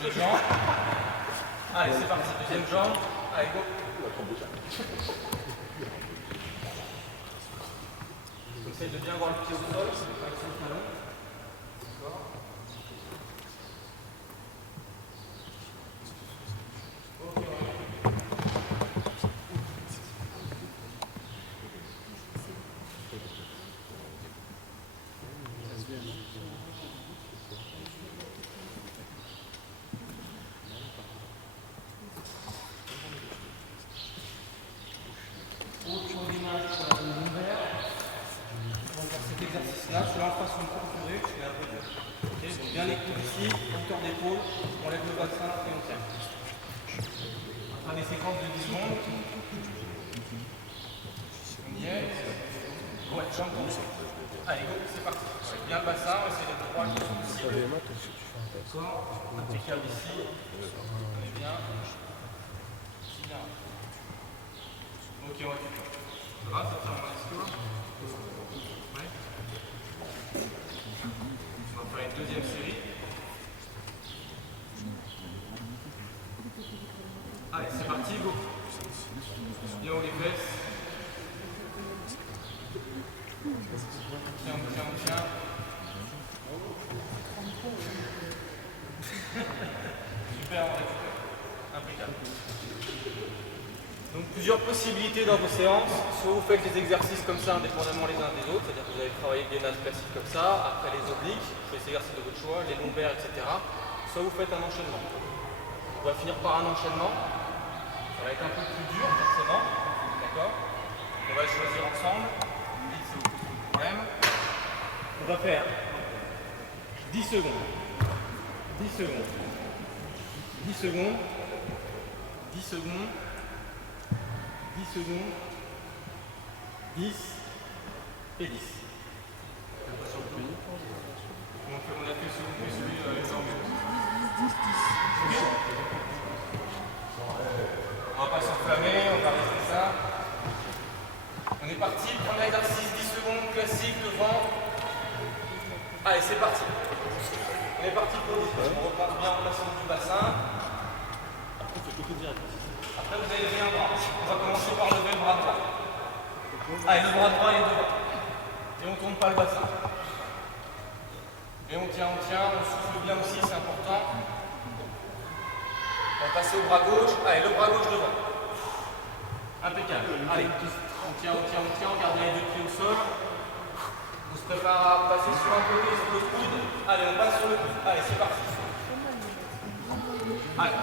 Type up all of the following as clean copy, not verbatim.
Change de jambe. Allez, c'est parti. Deuxième jambe. Allez, go. Essaye de bien voir le pied au sol, pas sur le talon. D'accord. Ok, là, je suis en face une courbe je fais un peu dur. Okay, donc bien les coudes ici, hauteur d'épaule, on lève le bassin et on tient. On fera des séquences de 10 secondes. On y est. Ouais, jambe tendue. Allez, go, c'est parti. Bien le bassin, on essaie d'être droit le plus possible. D'accord, impeccable ici. On est bien. Ici, bien. Ok, on récupère. Ça va, ça fait un discours. On va faire une deuxième série. Allez, c'est parti, go. Bien haut les fesses. Tiens, on tient. Super, on récupère. Impeccable. Donc plusieurs possibilités dans vos séances. Soit vous faites des exercices comme ça indépendamment les uns des autres, c'est-à-dire que vous allez travailler des gainage classiques comme ça, après les obliques, les exercices de votre choix, les lombaires, etc. Soit vous faites un enchaînement. On va finir par un enchaînement. Ça va être un peu plus dur forcément. D'accord? On va le choisir ensemble. C'est pas de problème. On va faire 10 secondes. 10 secondes. 10 secondes. 10 secondes. 10 secondes, 10 et 10. On a fait celui les jambes. 10, 10. On va pas s'enflammer, on va rester ça. On est parti, premier exercice, 10 secondes, classique, devant. Allez, c'est parti. On est parti pour 10. On reprend bien en place du bassin. Après, vous allez lever un bras. On va commencer par lever le bras droit. Allez, le bras droit est devant. Et on ne tourne pas le bassin. Et on tient, on souffle bien aussi, c'est important. On va passer au bras gauche. Allez, le bras gauche devant. Impeccable. Allez, on tient, on garde les deux pieds au sol. On se prépare à passer sur un côté, sur le coude. Allez, on passe sur le coude. Allez, c'est parti. Allez.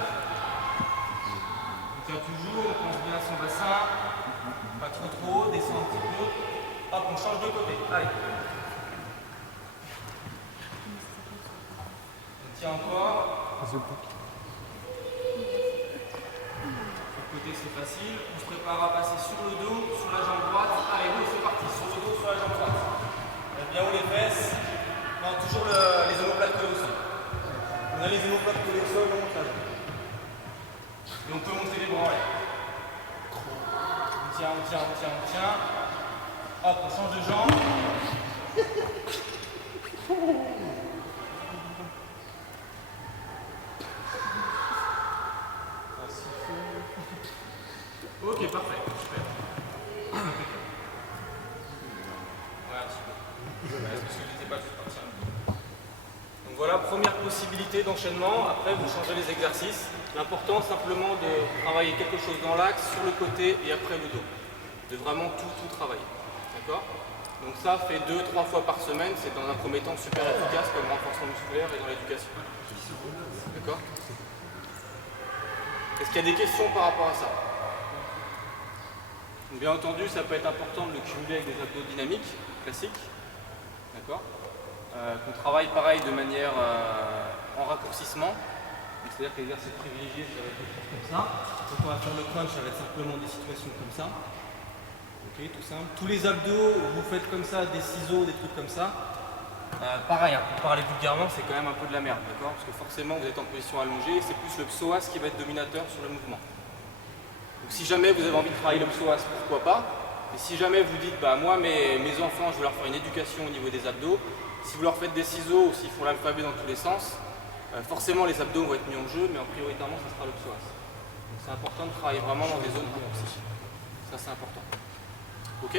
On tient toujours, on pense bien à son bassin. Pas trop haut, descend un petit peu. Hop, on change de côté. Allez. On tient encore. Sur le côté, c'est facile. On se prépare à passer sur le dos, sur la jambe droite. Allez, go, c'est parti. Sur le dos, sur la jambe droite. Bien haut les fesses. Non, toujours les omoplates collées au sol. On a les omoplates collées au sol, on monte la jambe. Et on peut monter les bras en l'air. On tient. Hop, on change de jambe. Ok, parfait, super. Ouais, un petit peu. Parce que j'étais pas juste parti un peu. Donc voilà, première possibilité d'enchaînement. Après, vous changez les exercices. L'important, simplement de travailler quelque chose dans l'axe, sur le côté et après le dos. De vraiment tout travailler. D'accord? Donc ça, fait 2-3 fois par semaine. C'est dans un premier temps super efficace comme renforcement musculaire et dans l'éducation. D'accord? Est-ce qu'il y a des questions par rapport à ça? Donc, bien entendu, ça peut être important de le cumuler avec des abdos dynamiques, classiques. D'accord? Qu'on travaille pareil de manière en raccourcissement. C'est-à-dire que l'exercice privilégié, ça va être des choses comme ça. Quand on va faire le crunch, ça va être simplement des situations comme ça. Ok, tout simple. Tous les abdos, vous faites comme ça, des ciseaux, des trucs comme ça. Pareil, hein, pour parler vulgairement, c'est quand même un peu de la merde, d'accord? Parce que forcément, vous êtes en position allongée, c'est plus le psoas qui va être dominateur sur le mouvement. Donc si jamais vous avez envie de travailler le psoas, pourquoi pas? Et si jamais vous dites, bah moi, mes enfants, je veux leur faire une éducation au niveau des abdos, si vous leur faites des ciseaux ou s'ils font l'alphabet dans tous les sens, Forcément, les abdos vont être mis en jeu, mais prioritairement, ça sera le psoas. Donc c'est important de travailler vraiment dans des zones raccourcies. Ça, c'est important. Ok?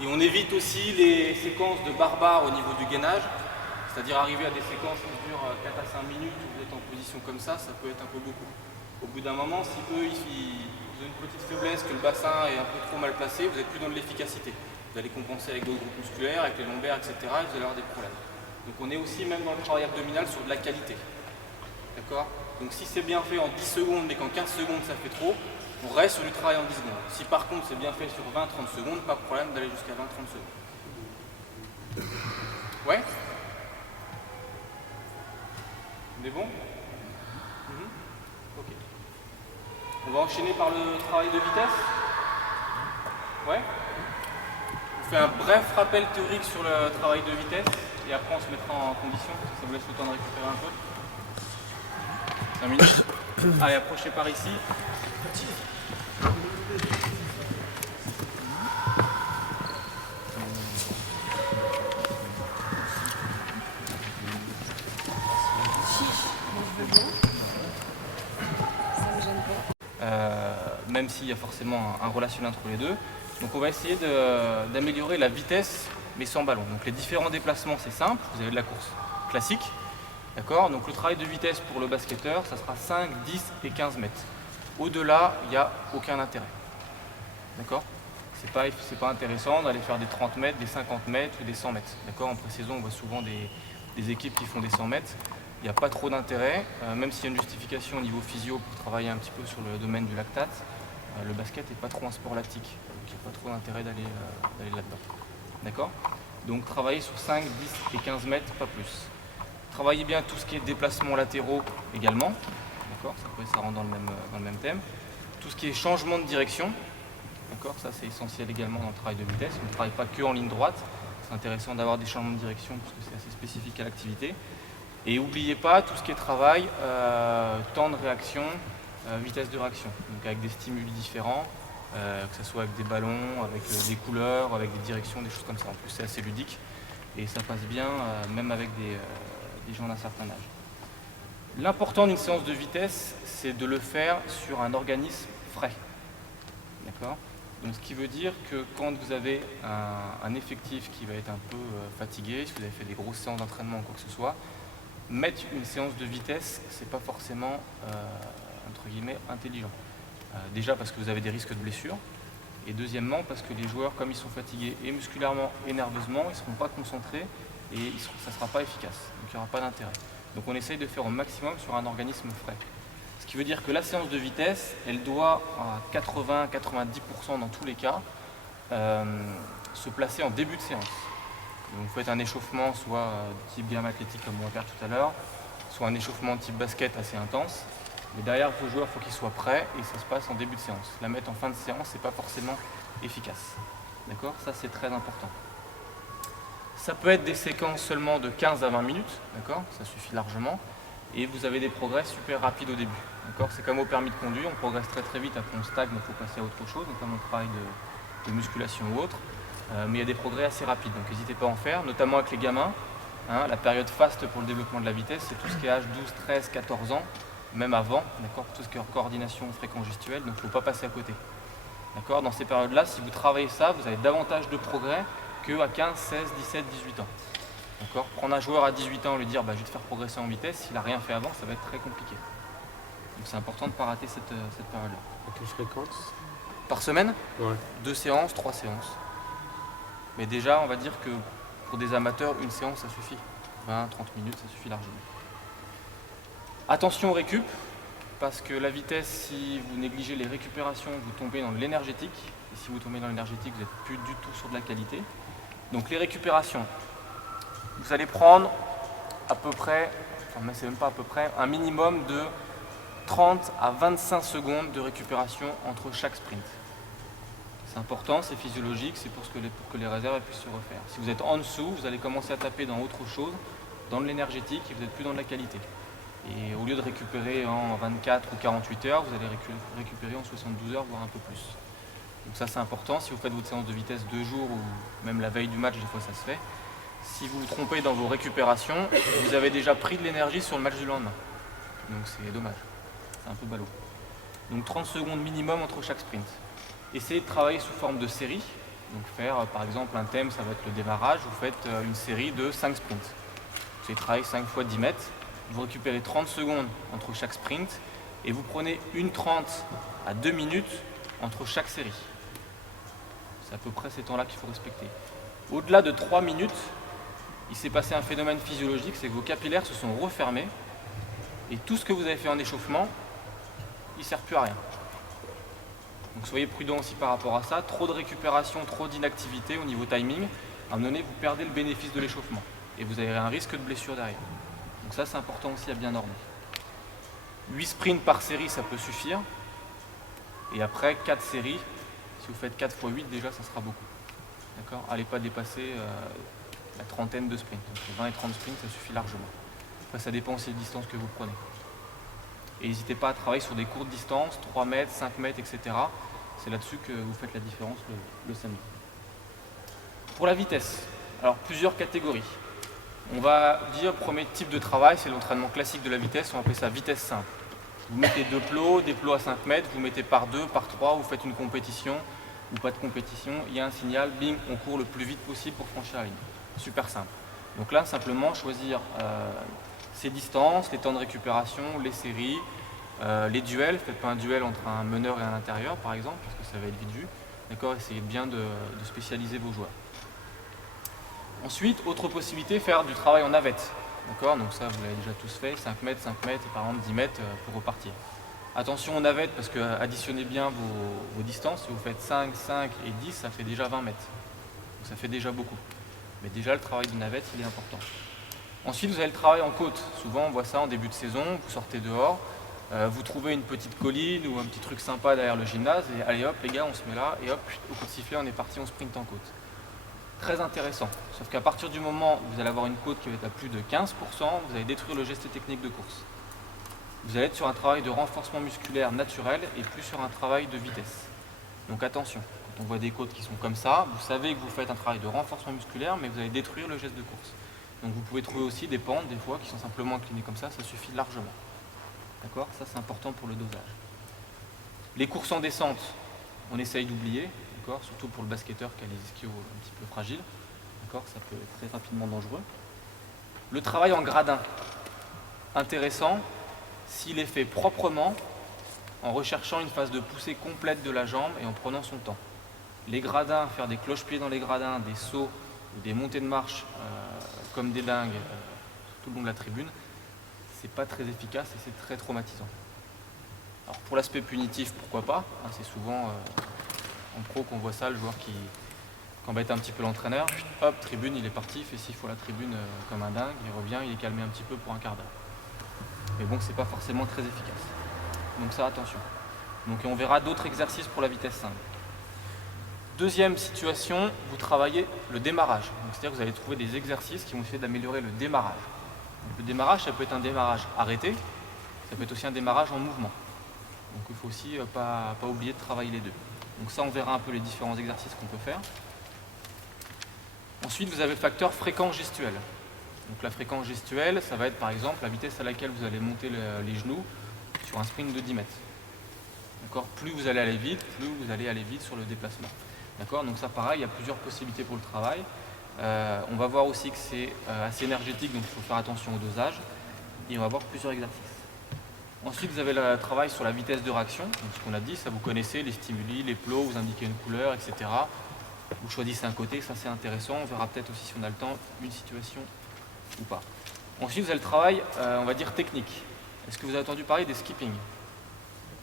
Et on évite aussi les séquences de barbares au niveau du gainage, c'est-à-dire arriver à des séquences qui durent 4 à 5 minutes où vous êtes en position comme ça peut être un peu beaucoup. Au bout d'un moment, si eux, ils ont une petite faiblesse, que le bassin est un peu trop mal placé, vous n'êtes plus dans de l'efficacité. Vous allez compenser avec d'autres groupes musculaires, avec les lombaires, etc. et vous allez avoir des problèmes. Donc on est aussi, même dans le travail abdominal, sur de la qualité. D'accord? Donc si c'est bien fait en 10 secondes, mais qu'en 15 secondes ça fait trop, on reste sur du travail en 10 secondes. Si par contre c'est bien fait sur 20-30 secondes, pas de problème d'aller jusqu'à 20-30 secondes. Ouais? On est bon? Ok. On va enchaîner par le travail de vitesse. Ouais? On fait un bref rappel théorique sur le travail de vitesse et après on se mettra en condition, ça vous laisse le temps de récupérer un peu. 5 minutes. Allez, approchez par ici. Même s'il y a forcément un relationnel entre les deux. Donc on va essayer d'améliorer la vitesse, mais sans ballon. Donc les différents déplacements, c'est simple. Vous avez de la course classique. D'accord? Donc le travail de vitesse pour le basketteur, ça sera 5, 10 et 15 mètres. Au-delà, il n'y a aucun intérêt. D'accord? C'est pas intéressant d'aller faire des 30 mètres, des 50 mètres ou des 100 mètres. D'accord? En pré-saison, on voit souvent des équipes qui font des 100 mètres. Il n'y a pas trop d'intérêt, même s'il y a une justification au niveau physio pour travailler un petit peu sur le domaine du lactate. Le basket n'est pas trop un sport lactique, donc il n'y a pas trop d'intérêt d'aller là-dedans. D'accord? Donc travailler sur 5, 10 et 15 mètres, pas plus. Travaillez bien tout ce qui est déplacements latéraux également. D'accord? Ça rentre dans le même thème. Tout ce qui est changement de direction. D'accord? Ça c'est essentiel également dans le travail de vitesse. On ne travaille pas que en ligne droite. C'est intéressant d'avoir des changements de direction parce que c'est assez spécifique à l'activité. Et n'oubliez pas tout ce qui est travail, temps de réaction, vitesse de réaction. Donc avec des stimuli différents, que ce soit avec des ballons, avec des couleurs, avec des directions, des choses comme ça. En plus c'est assez ludique et ça passe bien même avec des gens d'un certain âge. L'important d'une séance de vitesse, c'est de le faire sur un organisme frais. D'accord? Donc ce qui veut dire que quand vous avez un effectif qui va être un peu fatigué, si vous avez fait des grosses séances d'entraînement ou quoi que ce soit, mettre une séance de vitesse, c'est pas forcément entre guillemets intelligent. Déjà parce que vous avez des risques de blessure, et deuxièmement parce que les joueurs, comme ils sont fatigués et musculairement et nerveusement, ils ne seront pas concentrés et ça ne sera pas efficace. Donc il n'y aura pas d'intérêt. Donc on essaye de faire au maximum sur un organisme frais. Ce qui veut dire que la séance de vitesse, elle doit à 80-90% dans tous les cas se placer en début de séance. Donc vous faites un échauffement soit de type gamme athlétique comme on va faire tout à l'heure, soit un échauffement de type basket assez intense. Mais derrière vos joueurs, il faut qu'ils soient prêts et ça se passe en début de séance. La mettre en fin de séance, c'est pas forcément efficace. D'accord? Ça c'est très important. Ça peut être des séquences seulement de 15 à 20 minutes, d'accord? Ça suffit largement. Et vous avez des progrès super rapides au début. D'accord? C'est comme au permis de conduire, on progresse très très vite, après on stagne, il faut passer à autre chose, notamment le travail de musculation ou autre. Mais il y a des progrès assez rapides, donc n'hésitez pas à en faire, notamment avec les gamins. Hein, la période faste pour le développement de la vitesse, c'est tout ce qui est âge 12, 13, 14 ans, même avant, d'accord, tout ce qui est coordination fréquence gestuelle, donc il ne faut pas passer à côté. D'accord? Dans ces périodes-là, si vous travaillez ça, vous avez davantage de progrès qu'à 15, 16, 17, 18 ans. D'accord? Prendre un joueur à 18 ans et lui dire je vais te faire progresser en vitesse, s'il n'a rien fait avant, ça va être très compliqué. Donc c'est important de ne pas rater cette période-là. À quelle fréquence? Par semaine? Ouais. 2 séances, 3 séances. Mais déjà, on va dire que pour des amateurs, une séance, ça suffit. 20, 30 minutes, ça suffit largement. Attention aux récup, parce que la vitesse, si vous négligez les récupérations, vous tombez dans l'énergétique. Et si vous tombez dans l'énergétique, vous n'êtes plus du tout sur de la qualité. Donc les récupérations, vous allez prendre à peu près, mais c'est même pas à peu près, un minimum de 30 à 25 secondes de récupération entre chaque sprint. C'est important, c'est physiologique, c'est pour que les réserves puissent se refaire. Si vous êtes en dessous, vous allez commencer à taper dans autre chose, dans de l'énergétique, et vous n'êtes plus dans de la qualité. Et au lieu de récupérer en 24 ou 48 heures, vous allez récupérer en 72 heures, voire un peu plus. Donc ça c'est important, si vous faites votre séance de vitesse 2 jours ou même la veille du match, des fois ça se fait, Si vous vous trompez dans vos récupérations, vous avez déjà pris de l'énergie sur le match du lendemain. Donc c'est dommage, c'est un peu ballot. Donc 30 secondes minimum entre chaque sprint. Essayez de travailler sous forme de série. Donc faire par exemple un thème, ça va être le démarrage, vous faites une série de 5 sprints. Vous allez travailler 5 fois 10 mètres, vous récupérez 30 secondes entre chaque sprint et vous prenez une 30 à 2 minutes entre chaque série. C'est à peu près ces temps-là qu'il faut respecter. Au-delà de 3 minutes, il s'est passé un phénomène physiologique, c'est que vos capillaires se sont refermés et tout ce que vous avez fait en échauffement, il ne sert plus à rien. Donc soyez prudent aussi par rapport à ça. Trop de récupération, trop d'inactivité au niveau timing, à un moment donné, vous perdez le bénéfice de l'échauffement et vous avez un risque de blessure derrière. Donc ça, c'est important aussi à bien normer. 8 sprints par série, ça peut suffire. Et après, 4 séries, si vous faites 4 x 8, déjà, ça sera beaucoup. D'accord ? Allez pas dépasser la trentaine de sprints. Entre 20 et 30 sprints, ça suffit largement. Après, ça dépend aussi des distances que vous prenez. Et n'hésitez pas à travailler sur des courtes distances, 3 mètres, 5 mètres, etc. C'est là-dessus que vous faites la différence le samedi. Pour la vitesse, alors plusieurs catégories. On va dire, premier type de travail, c'est l'entraînement classique de la vitesse, on va appeler ça vitesse simple. Vous mettez des plots à 5 mètres, vous mettez par 2, par 3, vous faites une compétition ou pas de compétition, il y a un signal, bing, on court le plus vite possible pour franchir la ligne. Super simple. Donc là, simplement choisir ces distances, les temps de récupération, les séries, les duels. Faites pas un duel entre un meneur et un intérieur, par exemple, parce que ça va être vite vu. D'accord, essayez bien de spécialiser vos joueurs. Ensuite, autre possibilité, faire du travail en navette. D'accord, donc ça, vous l'avez déjà tous fait, 5 mètres, 5 mètres et par exemple 10 mètres pour repartir. Attention aux navettes, parce que additionnez bien vos distances. Si vous faites 5, 5 et 10, ça fait déjà 20 mètres. Donc ça fait déjà beaucoup. Mais déjà, le travail de navette, il est important. Ensuite, vous avez le travail en côte. Souvent, on voit ça en début de saison, vous sortez dehors, vous trouvez une petite colline ou un petit truc sympa derrière le gymnase, et allez hop, les gars, on se met là, et hop, au coup de sifflet, on est parti, on sprint en côte. Très intéressant. Sauf qu'à partir du moment où vous allez avoir une côte qui va être à plus de 15%, vous allez détruire le geste technique de course. Vous allez être sur un travail de renforcement musculaire naturel et plus sur un travail de vitesse. Donc attention, quand on voit des côtes qui sont comme ça, vous savez que vous faites un travail de renforcement musculaire, mais vous allez détruire le geste de course. Donc vous pouvez trouver aussi des pentes, des fois, qui sont simplement inclinées comme ça suffit largement. D'accord ? Ça, c'est important pour le dosage. Les courses en descente, on essaye d'oublier, d'accord ? Surtout pour le basketteur qui a les ischios un petit peu fragiles. D'accord ? Ça peut être très rapidement dangereux. Le travail en gradin, intéressant, s'il est fait proprement, en recherchant une phase de poussée complète de la jambe et en prenant son temps. Les gradins, faire des cloche-pieds dans les gradins, des sauts ou des montées de marche comme des dingues tout le long de la tribune, c'est pas très efficace et c'est très traumatisant. Alors pour l'aspect punitif, pourquoi pas, hein, c'est souvent en pro qu'on voit ça, le joueur qui embête un petit peu l'entraîneur, hop, tribune, il est parti, il fait 6 fois la tribune comme un dingue, il revient, il est calmé un petit peu pour un quart d'heure. Mais bon, c'est pas forcément très efficace. Donc ça, attention. Donc on verra d'autres exercices pour la vitesse simple. Deuxième situation, vous travaillez le démarrage. C'est-à-dire que vous allez trouver des exercices qui vont essayer d'améliorer le démarrage. Donc, le démarrage, ça peut être un démarrage arrêté, ça peut être aussi un démarrage en mouvement. Donc il faut aussi pas oublier de travailler les deux. Donc ça, on verra un peu les différents exercices qu'on peut faire. Ensuite, vous avez le facteur fréquence gestuelle. Donc la fréquence gestuelle, ça va être par exemple la vitesse à laquelle vous allez monter les genoux sur un sprint de 10 mètres. D'accord ? Plus vous allez aller vite, plus vous allez aller vite sur le déplacement. D'accord ? Donc ça pareil, il y a plusieurs possibilités pour le travail. On va voir aussi que c'est assez énergétique, donc il faut faire attention au dosage. Et on va voir plusieurs exercices. Ensuite, vous avez le travail sur la vitesse de réaction. Donc, ce qu'on a dit, ça vous connaissez, les stimuli, les plots, vous indiquez une couleur, etc. Vous choisissez un côté, ça c'est intéressant. On verra peut-être aussi si on a le temps, une situation ou pas. Ensuite, vous avez le travail, on va dire technique. Est-ce que vous avez entendu parler des skipping ?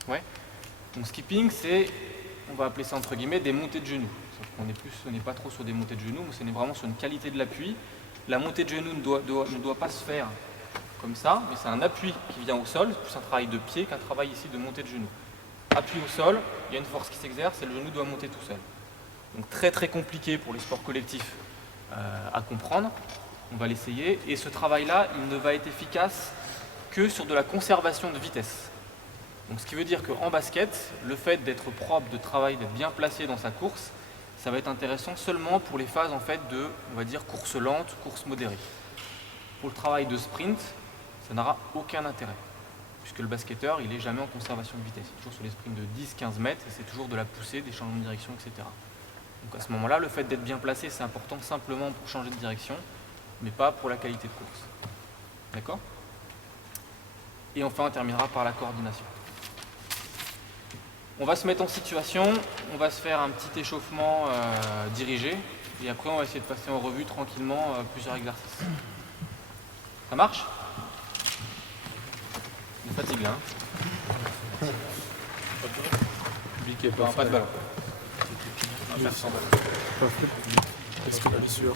Ouais. Donc skipping, c'est, on va appeler ça entre guillemets, des montées de genoux. Sauf qu'on n'est pas trop sur des montées de genoux, mais on est vraiment sur une qualité de l'appui. La montée de genoux ne doit pas se faire comme ça, mais c'est un appui qui vient au sol, plus un travail de pied qu'un travail ici de montée de genoux. Appui au sol, il y a une force qui s'exerce et le genou doit monter tout seul. Donc très très compliqué pour les sports collectifs à comprendre. On va l'essayer. Et ce travail-là, il ne va être efficace que sur de la conservation de vitesse. Donc, ce qui veut dire qu'en basket, le fait d'être propre, de travailler, d'être bien placé dans sa course, ça va être intéressant seulement pour les phases en fait de, on va dire, course lente, course modérée. Pour le travail de sprint, ça n'aura aucun intérêt, puisque le basketteur, il n'est jamais en conservation de vitesse. Il est toujours sur les sprints de 10-15 mètres, et c'est toujours de la poussée, des changements de direction, etc. Donc à ce moment-là, le fait d'être bien placé, c'est important simplement pour changer de direction, mais pas pour la qualité de course. D'accord ? Et enfin, on terminera par la coordination. On va se mettre en situation, on va se faire un petit échauffement dirigé, et après on va essayer de passer en revue tranquillement plusieurs exercices. Ça marche ? On fatigue là. Pas de ballon. On va faire sans ballon. Est-ce que bien sûr.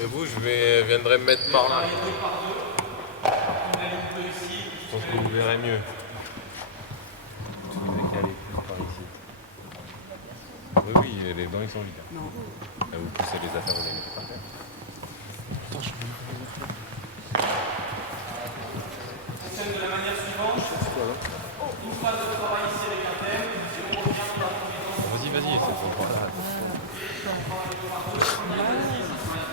Et vous, viendrai me mettre par là. Je pense que vous verrez mieux. Oui, oui, les bancs ils sont vides. Non. Vous poussez les affaires, vous les mettez par terre. Fonctionne de la manière suivante. Une phase de travail ici avec un thème, et on revient dans la Vas-y, c'est bon.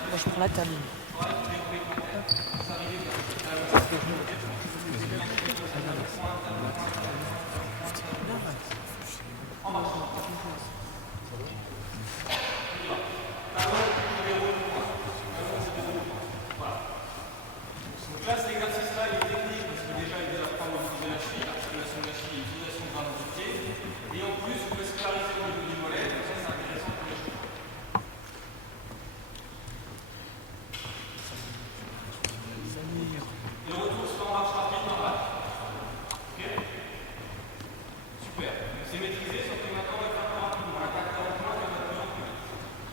Moi, je prends la table. Donc là, cet exercice-là, il est technique parce que déjà, il doit apprendre à utiliser la cheville, l'articulation de la cheville, l'utilisation de bras du pied. Et en plus, vous pouvez scolariser au niveau du mollet, donc ça, c'est intéressant pour les cheveux. Le retour se fait en marche rapide, normal. Ok ? Super. C'est maîtrisé, sauf que maintenant, on va faire plus rapidement. La carte en point, elle va de plus en plus vite.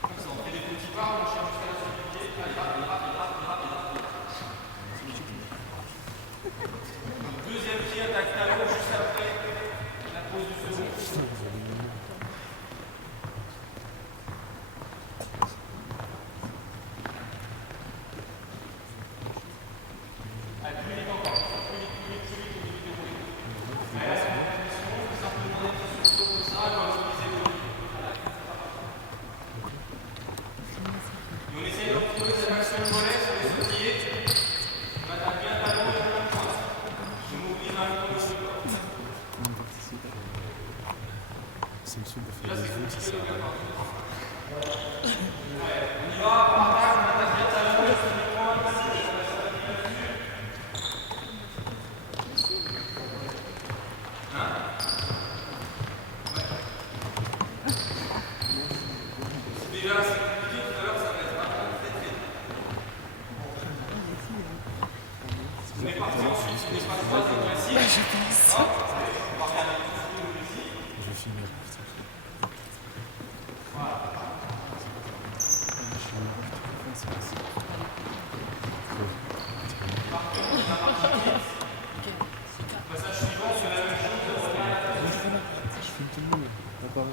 Comme ça, on fait des petits pas, on cherche jusqu'à la suite du pied. Allez, rapide, rapide, rapide, rapide. Deuxième pied, attaque talon, juste après la pose du second. Allez, plus vite encore. Plus vite, plus vite, plus vite, au début de rouler. Mais la condition, c'est simplement d'être sur le dos comme ça, et on va utiliser le dos. Et on essaie de retrouver cette action de mollet sur les sautillés. On attaque bien talon et on pointe. Je m'oublie dans le dos de corps. C'est le sud de faire des vues, c'est ça. On y va, par là, on attaque bien talon, et on pointe ici. Déjà, c'est compliqué tout à l'heure, ça va être un peu fait. On est parti ensuite, on est pas trois agressifs. Hop, on va regarder tout le ici. Je vais finir. Passage suivant, sur la même chose, on revient à la tête. Je filme tout le monde. D'accord.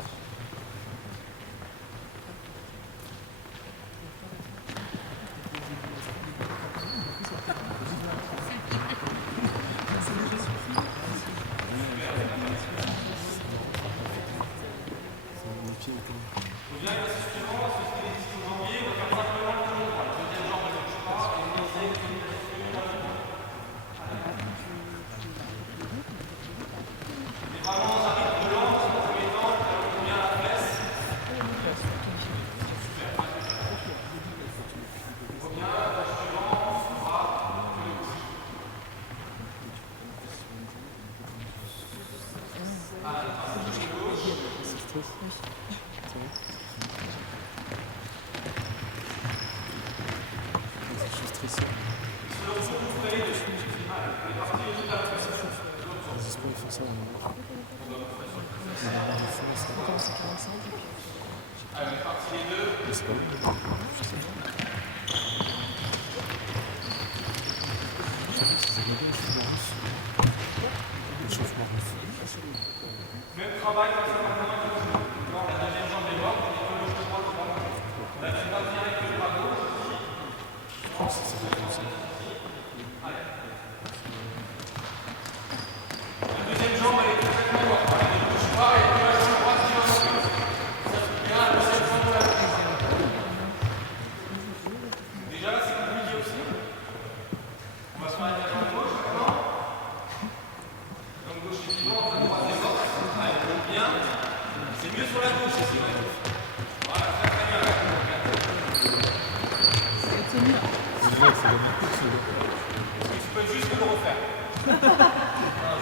Je suis stressé. Les espoirs, ils font ça. On commence à 45 et puis... Mais c'est pas bon. Je sais pas. C'est rigolo, je suis russe. L'échauffement russe. Même travail comme ça maintenant, la deuxième jambe sur la gauche ici. Voilà, très très bien. Tu peux juste le refaire. Non,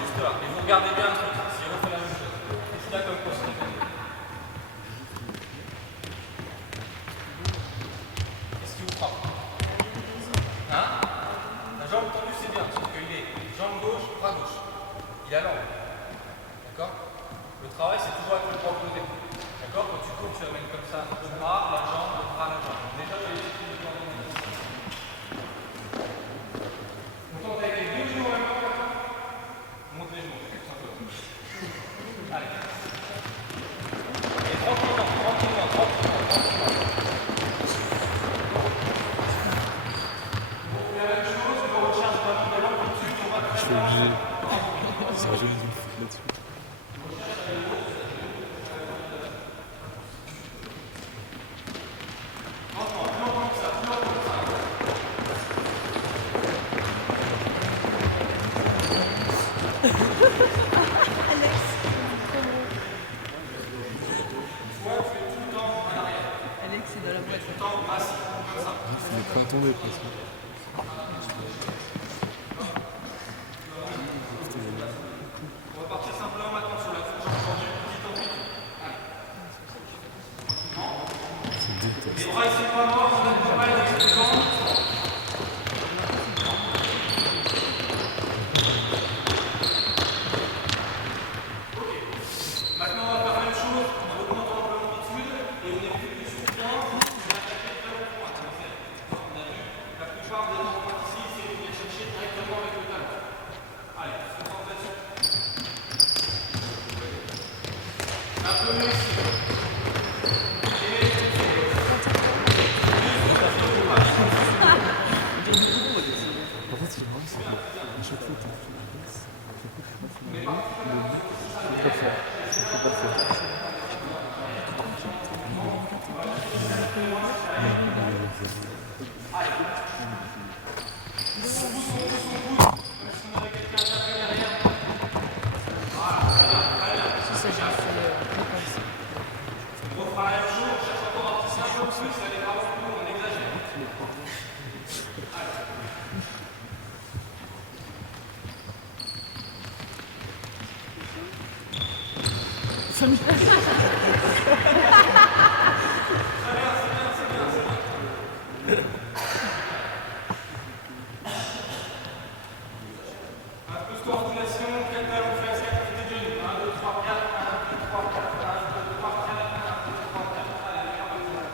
juste là. Et vous regardez bien le truc. S'il refait la même chose. Qu'est-ce qu'il y a comme posture? Qu'est-ce qui vous frappe? Hein? La jambe tendue, c'est bien, sauf qu'il est jambe gauche, bras gauche. Il a l'angle. D'accord? Le travail, c'est toujours avec le bras opposé. D'accord? Quand tu cours, tu amènes comme ça le bras, la jambe, le bras, la jambe. Déjà, tu as les petits de coordination. On tente avec les deux genoux en même temps, maintenant. Monte les genoux, tout simplement. Allez. Et tranquillement, tranquillement, tranquillement, tranquillement. On fait la même chose, mais on recherche vraiment de l'amplitude, on va Je faire suis obligé. C'est un joli foot là-dessus. Alex, c'est dans la boîte. Il est pas tomber presque. On va partir simplement maintenant sur la fourche tendue, petite amplitude. C'est déteste. Les bras ils sont pas morts, on donne pas mal d'expulsions. Maintenant on va faire la même chose, on augmente un peu l'amplitude et on est plus souffrant, on va attaquer très haut point. On a vu, la plupart des endroits ici, c'est de venir chercher directement avec le talon. Allez, on se concentre là-dessus. Un peu mieux ici. En fait, c'est marrant, c'est qu'à chaque fois que tu fais une passe, à chaque fois que tu passes une balle, le but, c'est pas faire. Il faut pas faire. Si ça, j'ai fait le passe. On fera la même chose, on cherche encore un petit peu plus, ça n'est pas beaucoup, on exagère. Un peu de coordination, 4 ballons fesses, 4 unités de genoux. 1, 2, 3, 4, 1, 2, 3, 4, 1, 2, 3, 4, 1, 2, 3, 4. Allez, regarde comme ça.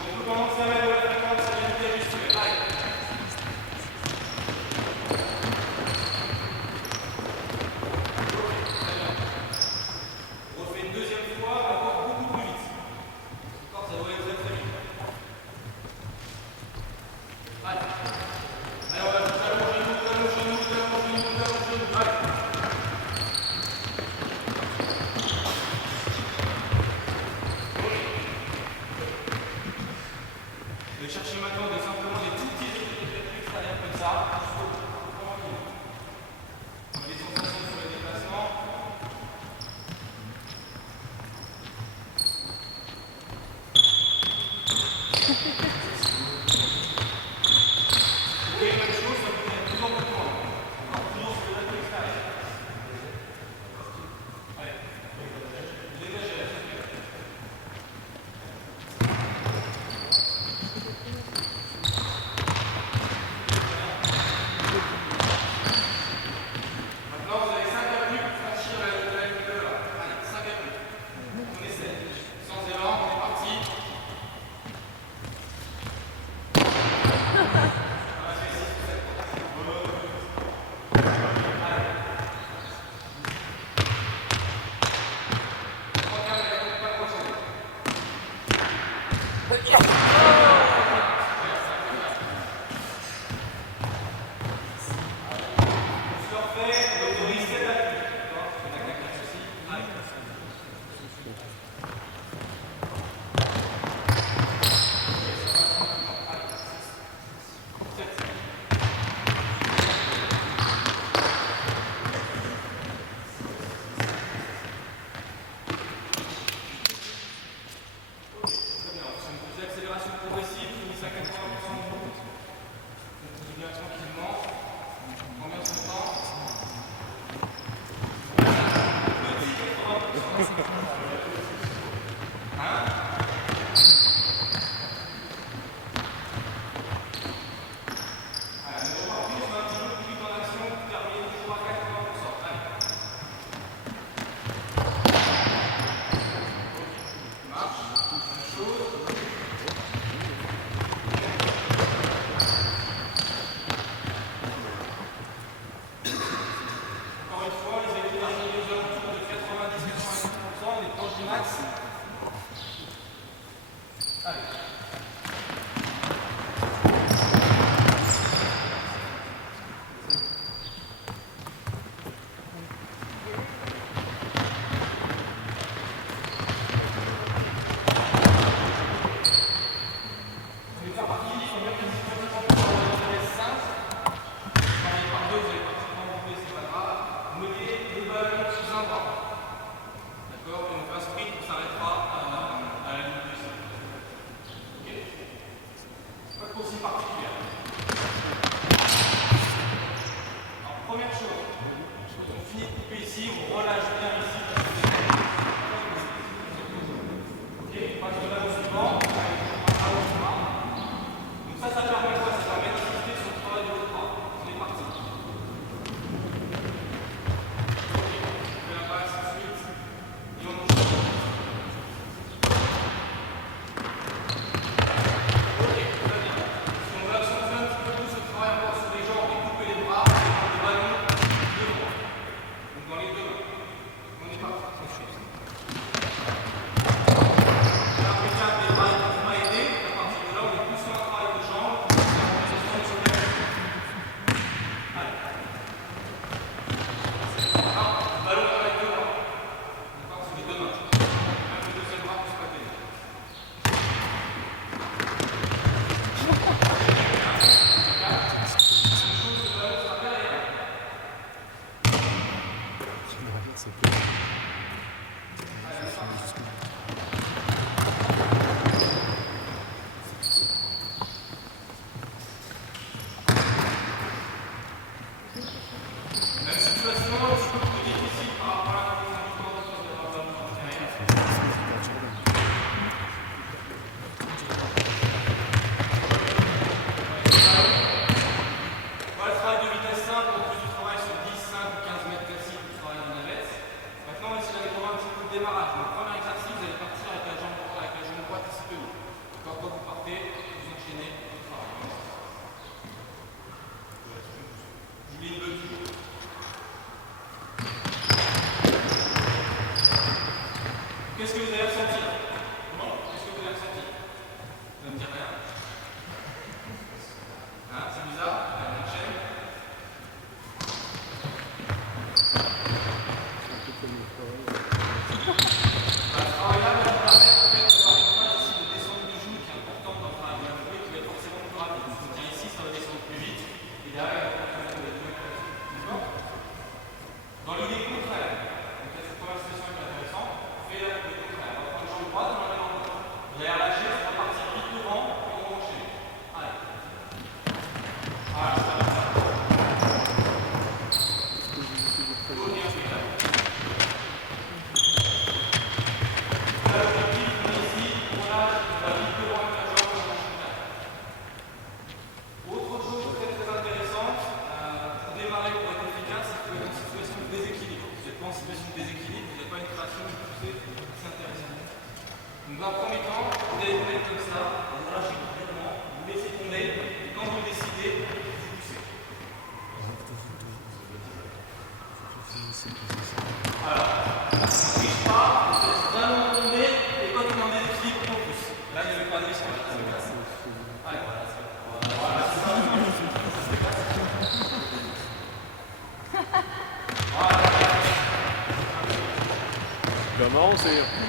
Donc on commence à mettre de la fréquence, ça vient de déjuster. Allez. On refait une deuxième fois, encore beaucoup plus vite. marrant, c'est...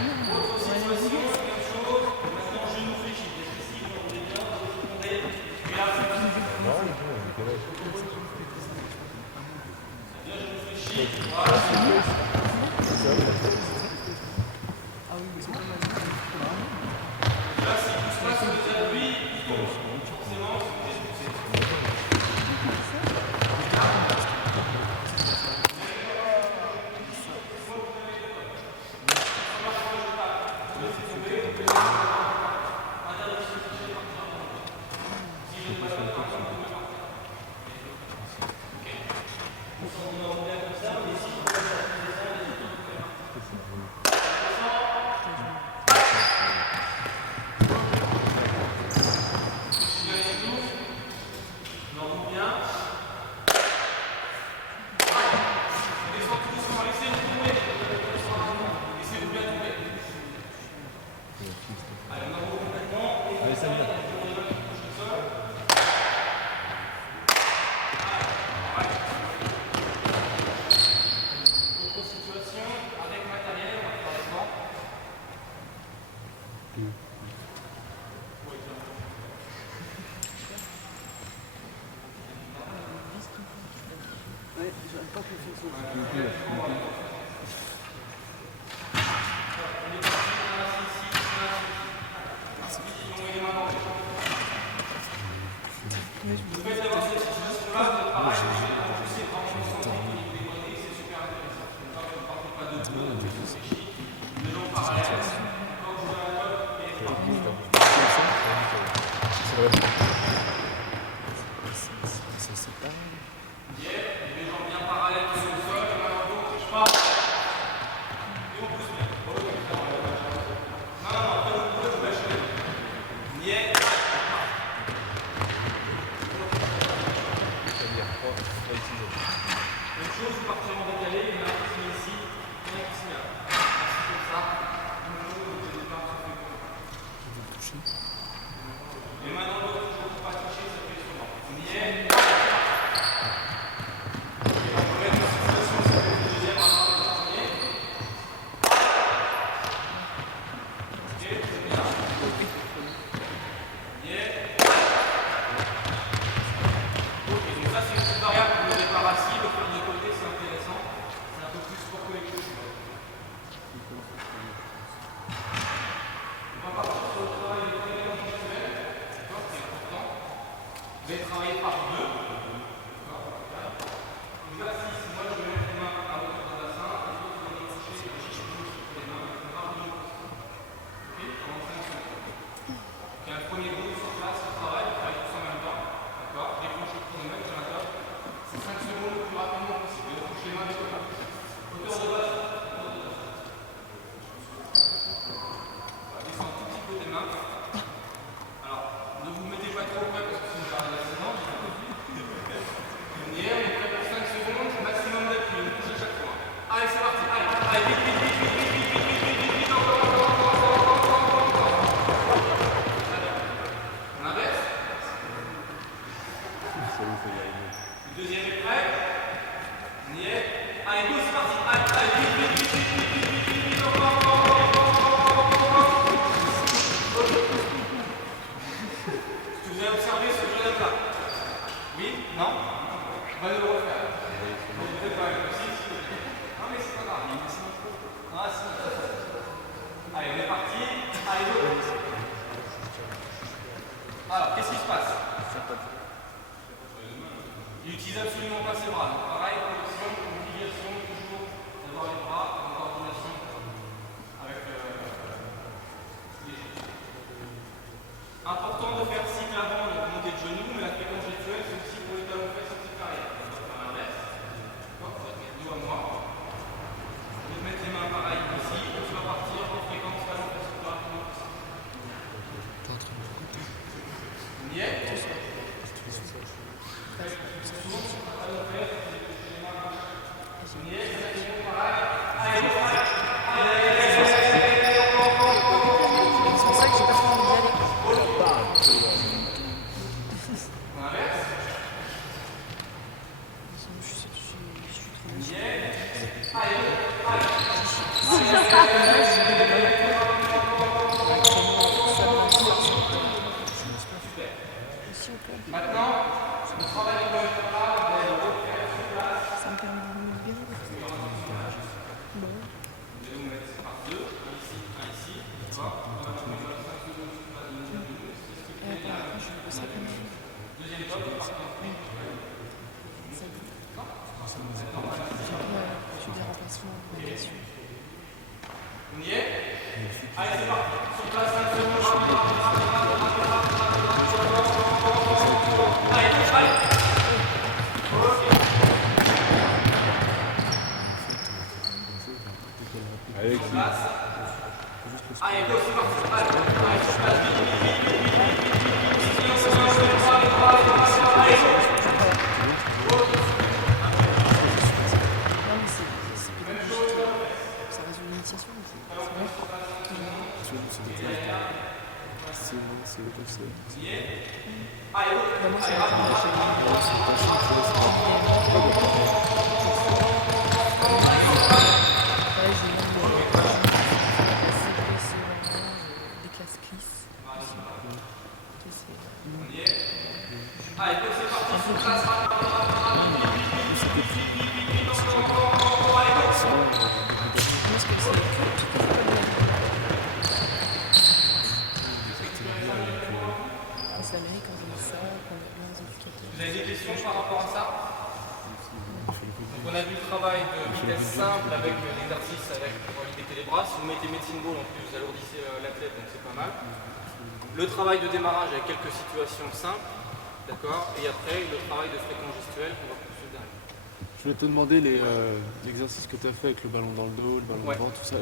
Ouais, j'arrive pas à faire ça. l'athlète, donc c'est pas mal. Le travail de démarrage avec quelques situations simples, d'accord, et après le travail de fréquence gestuelle qu'on va poursuivre derrière. Je voulais te demander l'exercice que tu as fait avec le ballon dans le dos, le ballon devant, tout ça.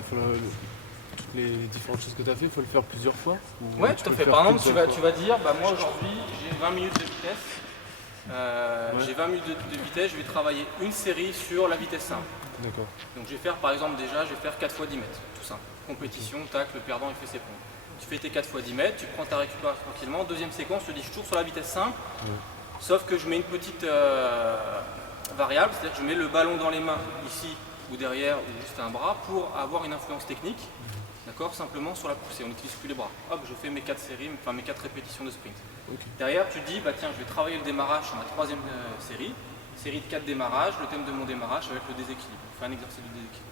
Toutes les différentes choses que tu as fait, il faut le faire plusieurs fois Ouais, tout à fait. Par exemple, tu vas dire, bah, moi aujourd'hui j'ai 20 minutes de vitesse. J'ai 20 minutes de vitesse, je vais travailler une série sur la vitesse simple. D'accord. Donc je vais faire par exemple déjà, je vais faire 4 fois 10 mètres, tout simple. Compétition, tac, le perdant il fait ses points. Tu fais tes 4 fois 10 mètres, tu prends ta récupération tranquillement. Deuxième séquence, je te dis je suis toujours sur la vitesse simple, sauf que je mets une petite variable, c'est-à-dire que je mets le ballon dans les mains, ici ou derrière, ou juste un bras, pour avoir une influence technique, d'accord, simplement sur la poussée. On n'utilise plus les bras. Hop, je fais mes 4 séries, enfin mes 4 répétitions de sprint. Derrière, tu te dis, bah tiens, je vais travailler le démarrage sur ma troisième série de 4 démarrages, le thème de mon démarrage avec le déséquilibre. On fait un exercice de déséquilibre.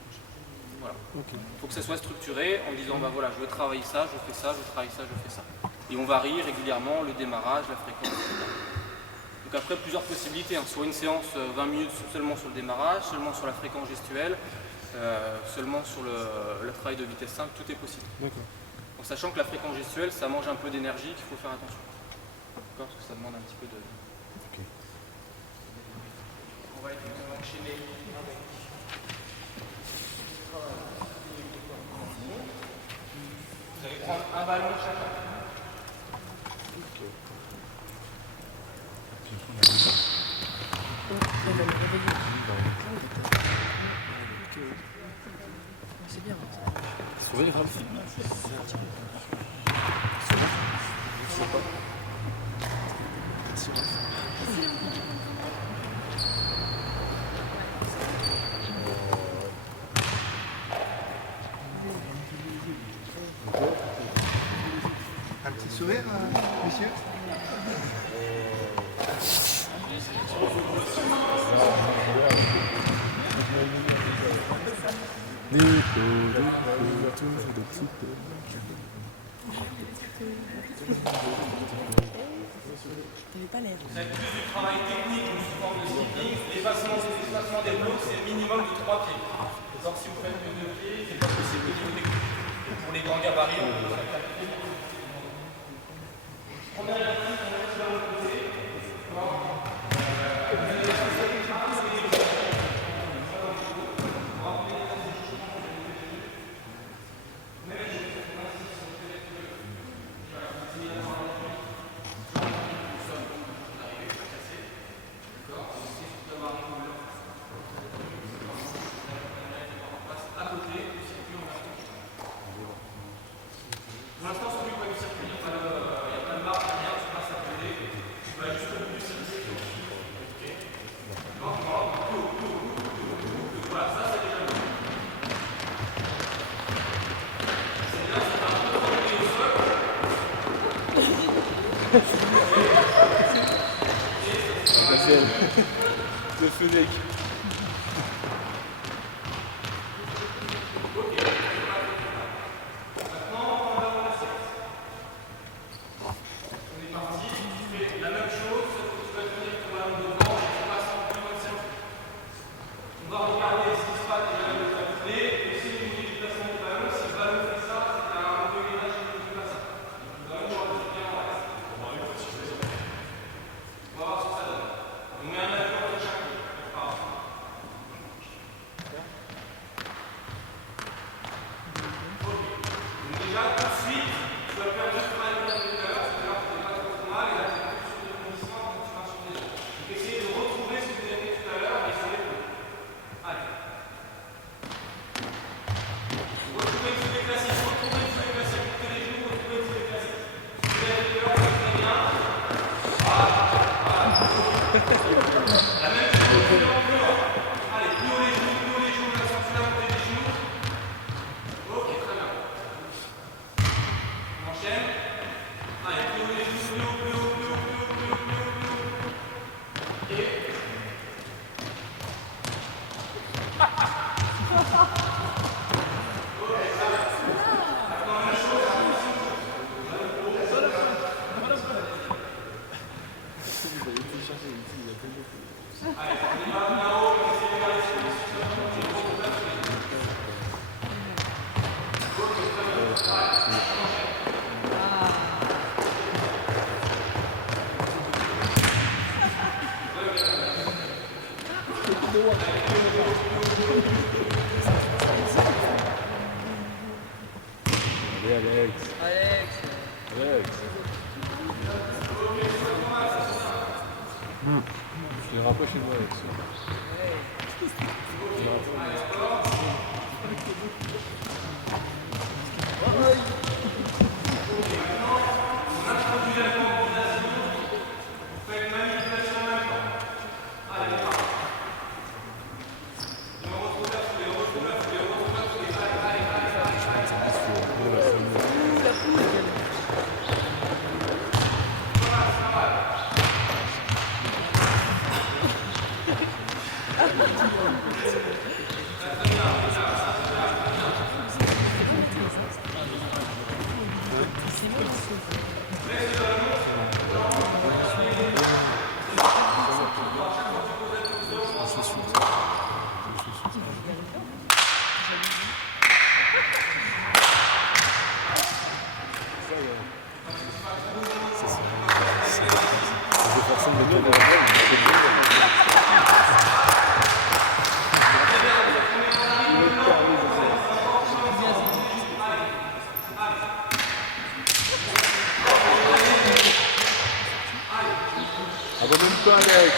Voilà. Il faut que ça soit structuré en disant, bah voilà, je veux travailler ça, je fais ça, je travaille ça, je fais ça. Et on varie régulièrement le démarrage, la fréquence, etc. Donc après, plusieurs possibilités, hein. Soit une séance 20 minutes seulement sur le démarrage, seulement sur la fréquence gestuelle, seulement sur le travail de vitesse simple, tout est possible. En sachant que la fréquence gestuelle, ça mange un peu d'énergie, qu'il faut faire attention. D'accord, parce que ça demande un petit peu de... On va enchaîner avec... Vous allez prendre un ballon chacun. C'est bien. Sourire, Ralph. Un petit sourire, monsieur? T'avais pas l'air. C'est plus du travail technique ou sous forme de skipping. L'espacement des blocs, c'est minimum de 3 pieds. Donc si vous faites que 2 pieds, c'est pas possible au niveau technique. Et pour les grands gabarits, on peut faire 4 pieds. Première exercice, on reste de l'autre côté. Le Fennec. Et Alex. Alex. Alex. Je l'ai rapproché de moi, Alex. Abonne-toi, Alex.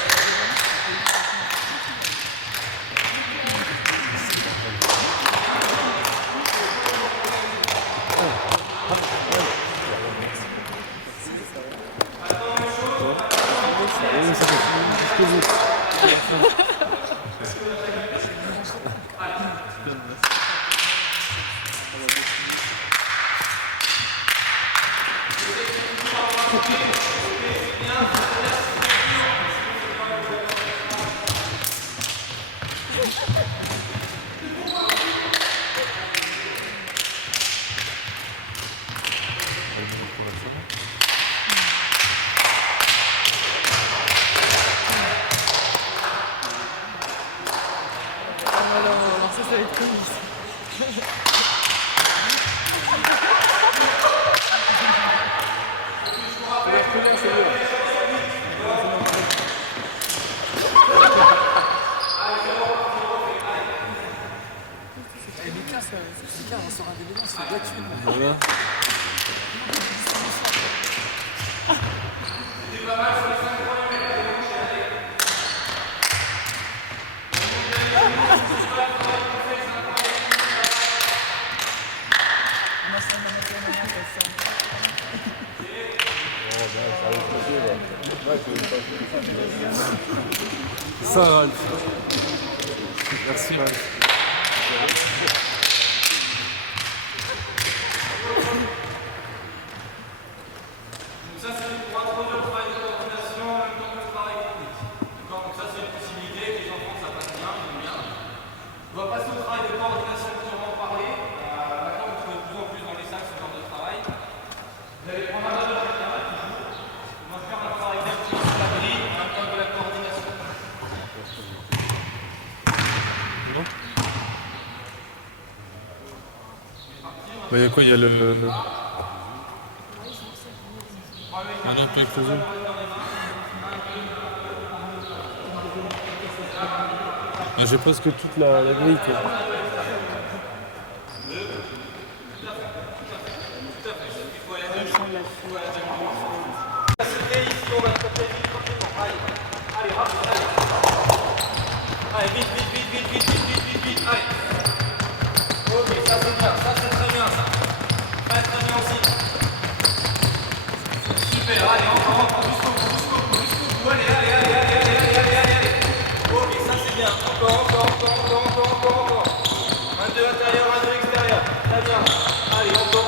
Alors ça va être comique. C'est clair, on sort un DVD, on se fait de la thune. Voilà. Ça, Ralph. Merci, Ralph. Ça, c'est pour introduire le travail de coordination en même temps que le travail technique. D'accord? Donc ça, c'est une possibilité. Les enfants, ça passe bien, ils aiment bien. On va passer au travail de coordination purement parlé. Maintenant, vous trouvez de plus en plus dans les salles ce genre de travail. Vous allez prendre un autre caméra toujours. On va faire un travail d'activité sur la grille en même temps que la coordination. Bah, il y a quoi? Il y a le... Olympique Closet. J'ai presque toute la grille, quoi. Ici, on va se taper vite, tranquillement. Allez, rapide, allez. Allez, vite, vite, vite, vite, vite, vite, vite, vite, vite, allez. Ok, ça c'est bien, ça c'est très bien, ça. Très très bien aussi. Super, allez, encore, jusqu'au bout, jusqu'au bout, jusqu'au bout. Allez, allez, allez, allez, allez, allez, allez, allez, allez. Ok, ça c'est bien. Encore. Un de l'intérieur, un de l'extérieur. Très bien. Allez, encore.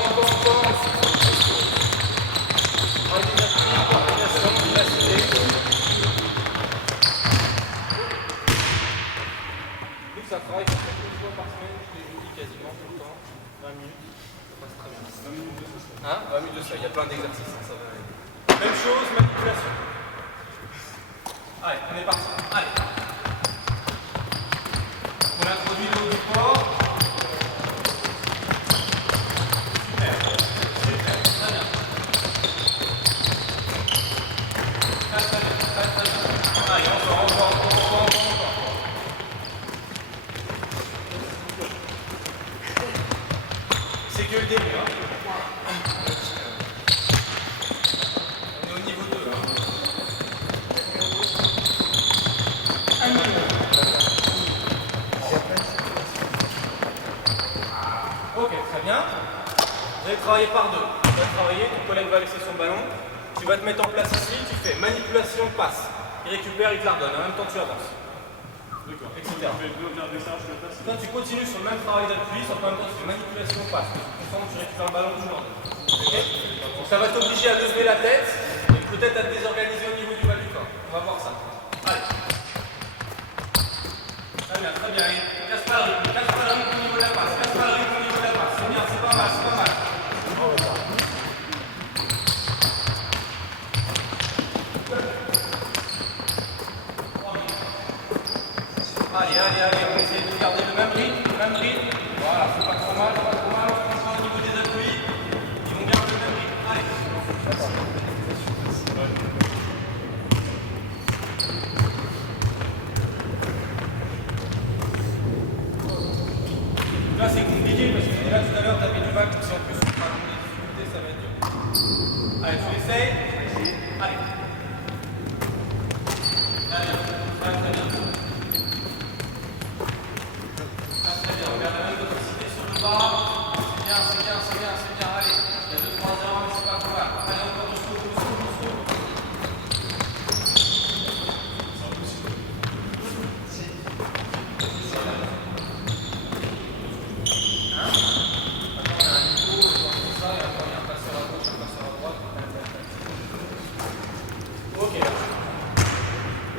Coordination, vivacité. Nous, ça travaille une fois par semaine, tous les jeudis quasiment tout le temps. 20 minutes, ça passe très bien. 20 minutes de ça. Hein? 20 minutes de ça, il y a plein d'exercices, ça va aller. Même chose, manipulation. Allez, on est parti. Allez. On introduit le haut du corps. Super, très bien. Très bien. Allez, encore. C'est que le début. début. Hein. On est au niveau 2. Hein. Ok, très bien. Vous allez travailler par deux. Tu vas travailler, ton collègue va laisser son ballon. Tu vas te mettre en place ici, tu fais manipulation, passe. Il récupère, il te la redonne. En même temps, tu avances. Etc. Quand tu continues sur le même travail d'appui, en même temps, tu fais manipulation, passe. Tu récupères le ballon toujours. Okay. Donc ça va t'obliger à lever la tête et peut-être à te désorganiser au niveau du bas du corps. On va voir ça. Allez. Très bien, très bien. Casse pas le rythme au niveau de la passe. Casse pas le rythme au niveau de la passe. C'est bien, c'est pas mal, c'est pas mal. Allez, allez, allez, on essaie de garder le même rythme, Voilà, c'est pas trop mal, On prend au niveau des appuis. Ils vont garder le même rythme. Allez. Là, c'est compliqué parce que là, tout à l'heure, tu avais du mal, donc si en plus on prend des difficultés, ça va être dur. Allez, tu essayes. Allez. Très bien, très bien. Très bien, regarde la même motricité sur le bas. C'est bien, c'est bien, c'est bien, c'est bien. Allez, il y a 2-3 erreurs, mais c'est pas trop grave. Allez, encore doucement.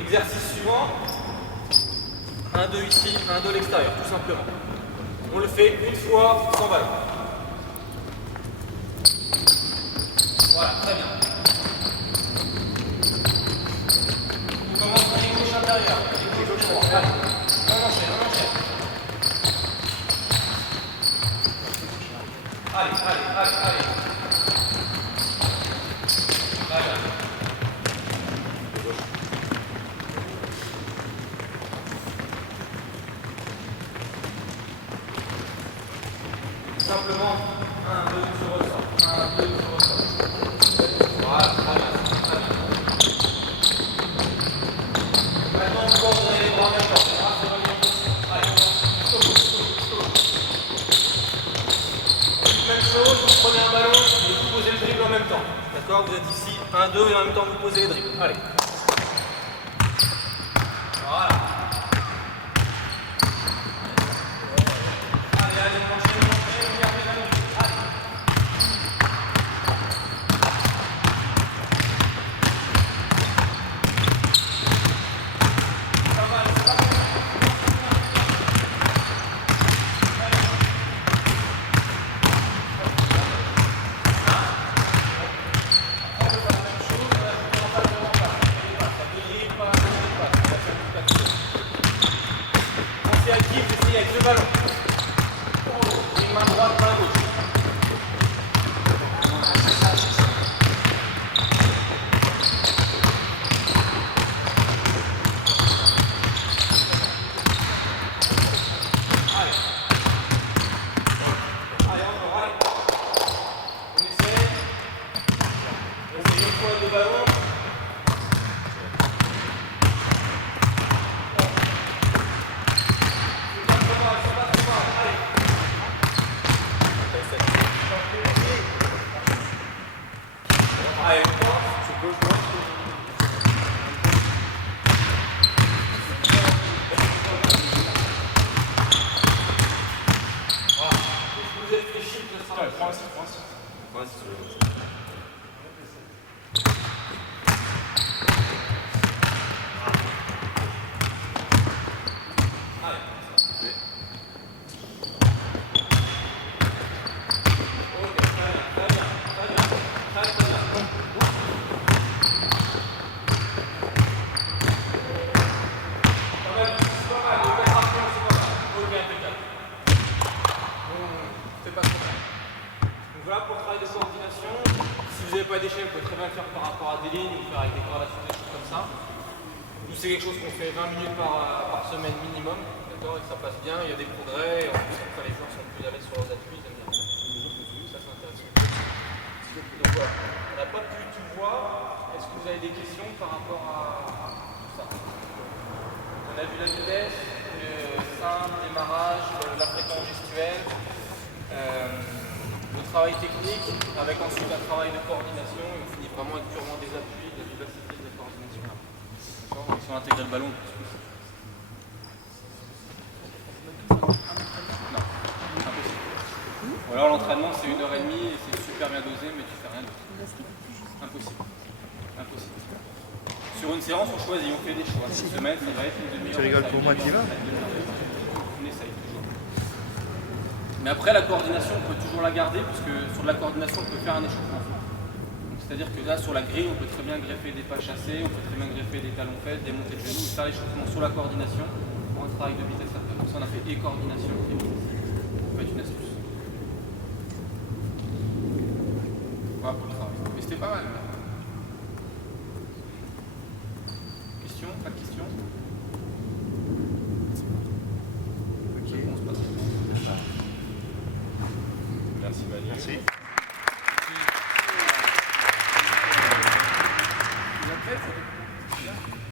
Exercice suivant, 1-2 ici, 1-2 l'extérieur, tout simplement. On le fait une fois sans ballon. Voilà, très bien. On commence par les gauches intérieures, les gauches droits. Allez, on enchaîne. Allez. Très bien. Simplement 1, 2, tu ressors. 1, 2, tu ressors. Voilà, très bien. Maintenant, vous coordonnez les bras en même temps. Les bras, c'est vraiment possible. Allez, stop. Même chose, vous prenez un ballon et vous posez le dribble en même temps. D'accord? Vous êtes ici, 1, 2 et en même temps vous posez les dribbles. Allez. Voilà. Allez, on enchaîne. Avec le ballon. Une main droite, main gauche. Allez, encore, allez. On essaie. On essaie une fois le ballon. Allez, tu peux jouer. Voilà. Vous êtes fléchis, ça sera le point. Voilà pour le travail de coordination. Si vous n'avez pas d'échelle, vous pouvez très bien le faire par rapport à des lignes ou faire avec des corrélations, des choses comme ça. Nous, c'est quelque chose qu'on fait 20 minutes par semaine minimum, d'accord, et que ça passe bien, il y a des progrès, et en plus après les joueurs sont plus à l'aise sur leurs appuis, ils aiment bien. Ça des questions par rapport à tout ça. On a vu la vitesse, le simple, le démarrage, la fréquence gestuelle, le travail technique, avec ensuite un travail de coordination, et on finit vraiment avec purement des appuis, de la vivacité, de la coordination. D'accord. Si on intègre le ballon, non, impossible. Ou alors l'entraînement c'est 1h30 et c'est super bien dosé, mais tu fais rien d'autre. Impossible. Impossible. Sur une séance, on choisit, on fait des choix. Cette semaine, ça va être une demi-heure. Tu rigoles pour moi, tu y vas? On essaye toujours. Mais après, la coordination, on peut toujours la garder, puisque sur de la coordination, on peut faire un échauffement. C'est-à-dire que là, sur la grille, on peut très bien greffer des pas chassés, on peut très bien greffer des talons faits, des montées de genoux, faire l'échauffement sur la coordination, pour un travail de vitesse après. Comme ça, on a fait et coordination et vitesse. Ça peut être une astuce. Voilà pour le travail. Mais c'était pas mal. Pas de questions? Ok. Réponse pas de questions. Merci Manu. Merci.